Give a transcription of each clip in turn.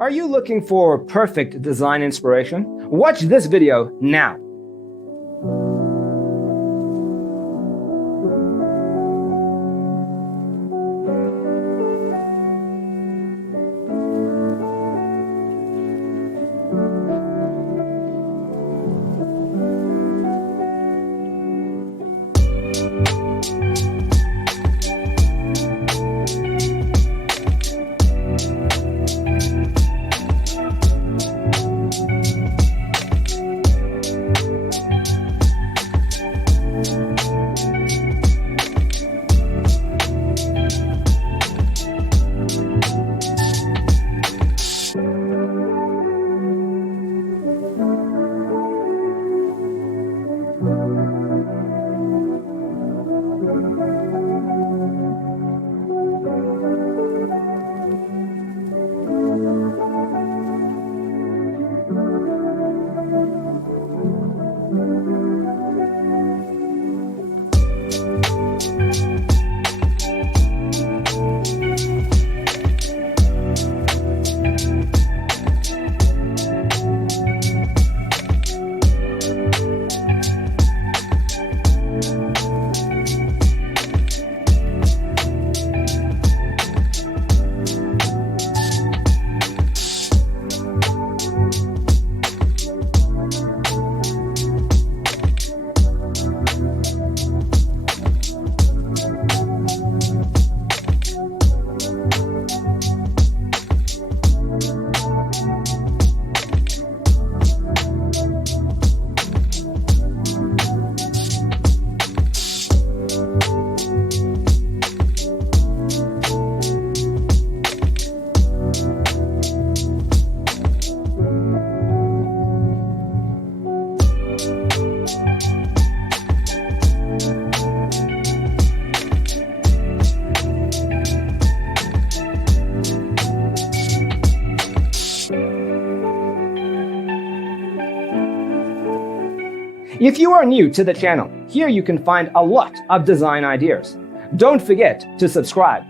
Are you looking for perfect design inspiration? Watch this video now. If you are new to the channel, here you can find a lot of design ideas. Don't forget to subscribe.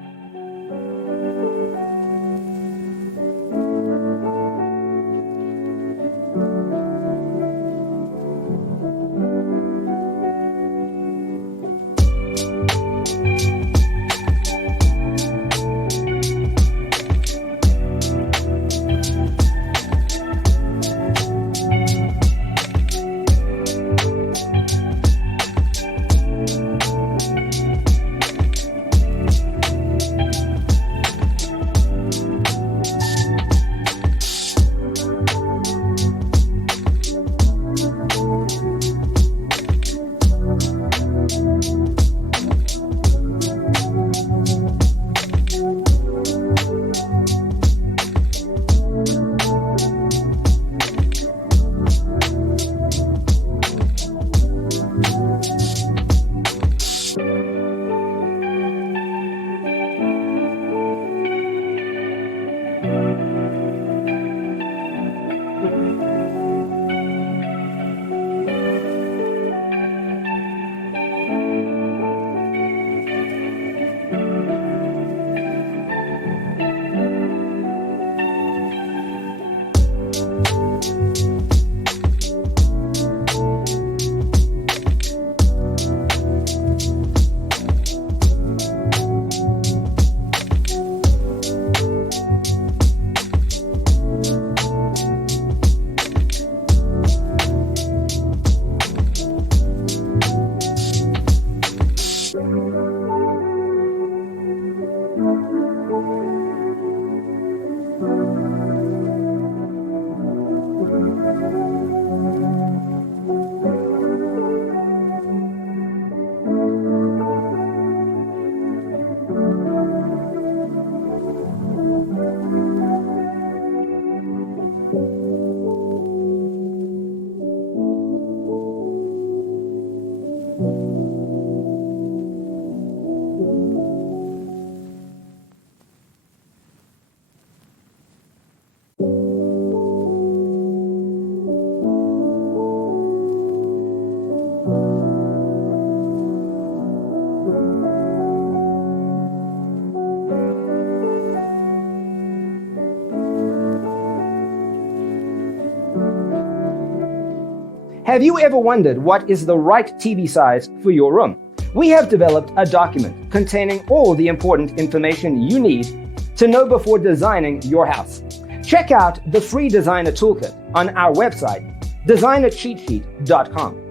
Have you ever wondered what is the right TV size for your room? We have developed a document containing all the important information you need to know before designing your house. Check out the free designer toolkit on our website, designercheatsheet.com.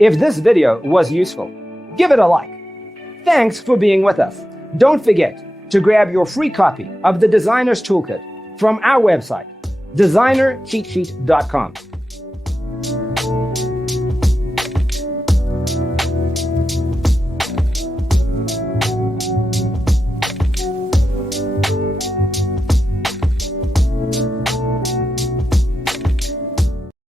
If this video was useful, give it a like. Thanks for being with us. Don't forget to grab your free copy of the Designer's Toolkit from our website, designercheatsheet.com.